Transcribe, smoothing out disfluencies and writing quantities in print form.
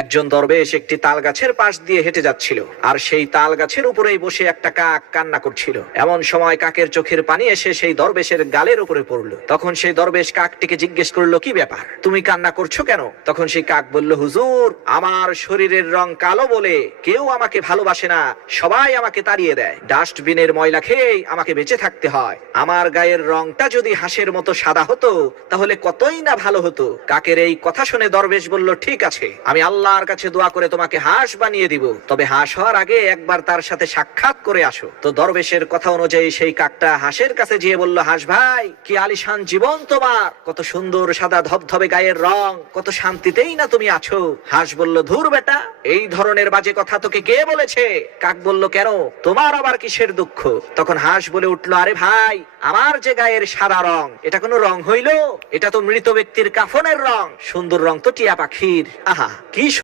একজন দরবেশ একটি তাল গাছের পাশ দিয়ে হেঁটে যাচ্ছিল, আর সেই তাল গাছের উপরেই বসে একটা কাক কান্না করছিল। এমন সময় কাকের চোখের পানি এসে সেই দরবেশের গালের উপরে পড়লো। তখন সেই দরবেশ কাকটিকে জিজ্ঞেস করলো, কি ব্যাপার, তুমি কান্না করছো কেন? তখন সেই কাক বলল, হুজুর, আমার শরীরের রং কালো বলে কেউ আমাকে ভালোবাসে না, সবাই আমাকে তাড়িয়ে দেয়। ডাস্টবিনের ময়লা খেয়েই আমাকে বেঁচে থাকতে হয়। আমার গায়ের রংটা যদি হাঁসের মতো সাদা হতো তাহলে কতই না ভালো হতো। কাকের এই কথা শুনে দরবেশ বলল, ঠিক আছে, আমি আল্লাহর কাছে দোয়া করে তোমাকে হাঁস বানিয়ে দিব, তবে হাঁস হওয়ার আগে একবার তার সাথে সাক্ষাৎ করে আসো। তো দরবেশের কথা অনুযায়ী সেই কাকটা হাঁসের কাছে গিয়ে বলল, হাঁস ভাই, কি আলিশান জীবন তোমার, কত সুন্দর সাদা ধবধবে গায়ের রং, কত শান্তিতেই না তুমি আছো। হাঁস বলল, ধুর বেটা, এই ধরনের বাজে কথা তোকে কে বলেছে? কাক বলল, কেন, তোমার আবার কিসের দুঃখ? তখন হাঁস বলে উঠলো, আরে ভাই, আমার যে গায়ের সাদা রং, এটা কোনো রং হইল? এটা তো মৃত ব্যক্তির কাফনের রং। সুন্দর রং তো টিয়া পাখির। আহা, কি